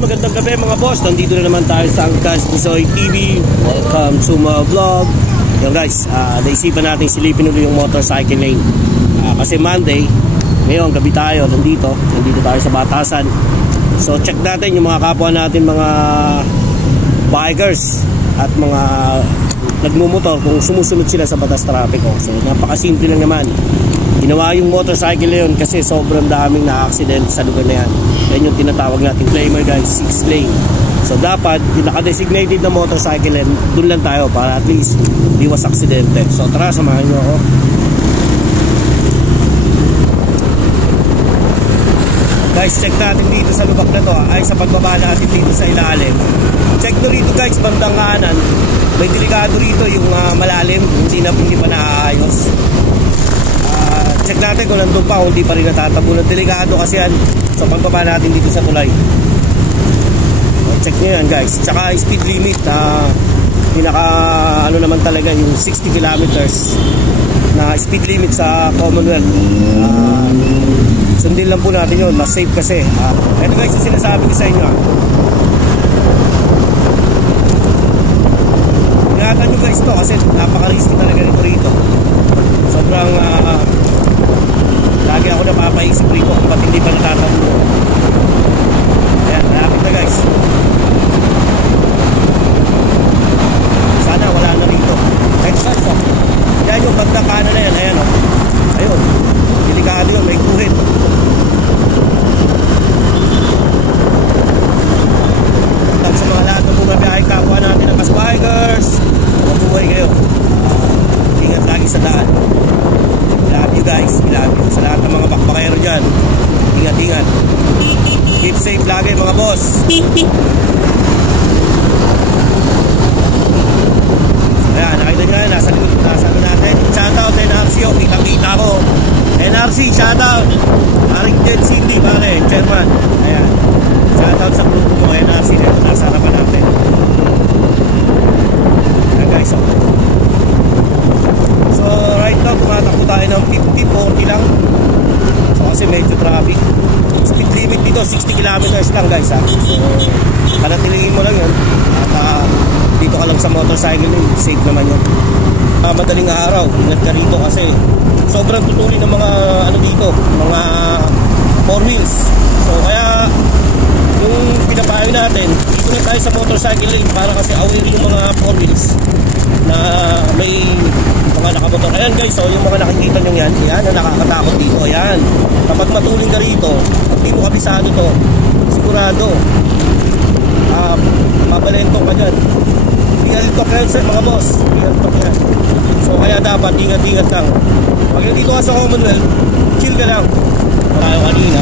magandang gabi mga boss. Nandito na naman tayo sa Angkas Tisoy TV. Welcome to my vlog. Yan guys, naisipan natin silipin ulit yung motorcycle lane. Kasi Monday, ngayon gabi tayo, nandito tayo sa Batasan. So check natin yung mga kapwa natin, mga bikers at mga nagmumotor kung sumusunod sila sa batas trapiko. So napakasimple lang naman. Ginawa yung motorcycle yun kasi sobrang daming na-accident sa lugar na yan. Yan yung tinatawag natin claimer guys, 6 lane. So dapat yung naka-designated na motorcycle lane, dun lang tayo para at least iwas aksidente. So tara, samahan nyo ako. Guys, check natin dito sa lubak na to, ay sa pagbaba natin dito sa ilalim. Check nyo rito guys, bandang kanan. May delikado rito yung malalim, hindi pa naaayos. Check natin kung nandun pa, hindi pa rin natatabunan. Delikado kasi yan. So pagbaba natin dito sa tulay. Check nyo yan guys. Tsaka speed limit, pinaka ano naman talaga yung 60 kilometers na speed limit sa Commonwealth. Sundin lang po natin yun, mas safe kasi. Ito guys yung sinasabi ko sa inyo. Ingatan nyo guys to kasi napaka-risky talaga nito rito. Sobrang lagi ako napapaisip rito kung ba't hindi pa natatabunan. Ayan, malapit na guys. Sana wala na rito. Next guys, yan yung bandang kanan na yan. Ayan o. Ayun, delikado yun, may kuhit. Sa mga lahat ng bumabiyahe kapwa natin ng kasbikers, mabuhay kayo. Ingat lagi sa daan. Love you guys, love you. Sa lahat ng mga bakbakero dyan, ingat. Keep safe lagi mga boss. Ayan, nakita nyo yan, nasa natin. Shoutout NRC, kita ko. NRC, shoutout. Aring Jen Cindy, pare, chairman. Ayan, shoutout sa grupo mo NRC. Nasa harapan natin. Ayan guys, so right now tumatakbo tayo ng 50-40 lang. So kasi medyo traffic. Speed limit dito 60 kilometers lang guys ha. So panatilingin mo lang yun. At dito ka lang sa motorcycle, safe naman yun. Madaling araw, ingat ka rito kasi sobrang tutuli ng mga ano dito, mga 4 wheels. So kaya yung pinapayo natin, dito na tayo sa motorcycle lane para kasi aware yung mga 4 wheels na may mga nakamotor. Ayan guys, so yung mga nakikita nyo yan, yan ang nakakatakot dito. Ayan, kapag matuling ka rito, hindi mo kabisado to, sigurado mabalentong ka dyan. Pinalitok yan sa mga boss, pinalitok yan. So kaya dapat ingat lang. Pag dito ka sa Commonwealth, chill ka lang. Tayo kanina.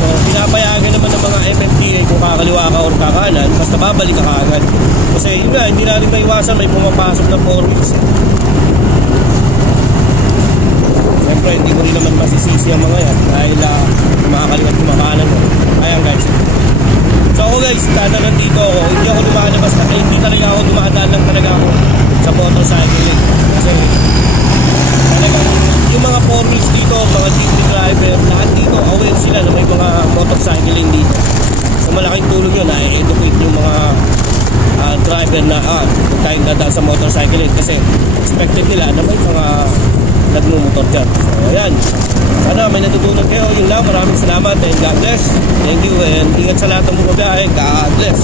So pinapayagan naman ng mga MMDA kung kakaliwa ka or kakanan, basta babalik ka kaagad. Kasi yun nga, hindi natin maiwasan, may pumapasok na 4 wheels. Siyempre, hindi mo rin naman masisisi ang mga yan dahil makakaliwat kumakanan mo. Ayan guys. So ako guys, tatanan dito ako, hindi ako lumalabas na, hindi talaga ako dumadaan lang talaga ako sa motorcycle. Kasi talagang yung mga 4 wheels dito, mga jeepney driver, lahat dito, aware sila na may mga motorcycle dito. So malaking tulong yun, na-educate yung mga driver na tayo dadaan sa motorcycle kasi expected nila na may mga nagmumotor dyan. So ayan, sana may natutunan kayo. Yun lang, maraming salamat and God bless. Thank you and ingat sa lahat ng bumabiyahe. God bless.